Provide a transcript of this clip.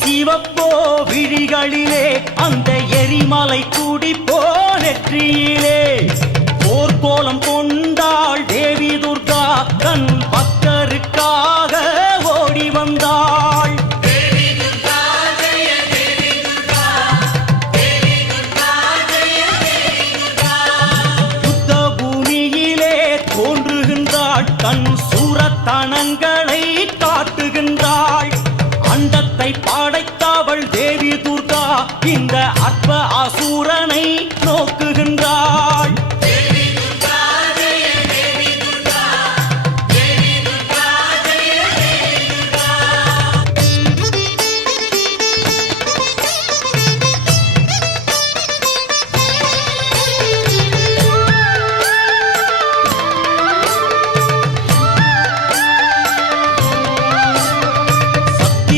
சிவப்போ விழிகளிலே அந்த எரிமலை துடிப்போ நெற்றியிலே போர்க்கோலம் கொண்டாள் தேவி துர்கா தன் பக்தருக்காக ஓடி வந்தாள். யுத்த பூமியிலே தோன்றுகின்றாள் தன் சூரத்தனங்களை காட்டுகின்றாள். அண்டத்தை படைத்தவள் தேவி துர்கா இந்த அற்ப அசூரனை நோக்குகின்றாள்.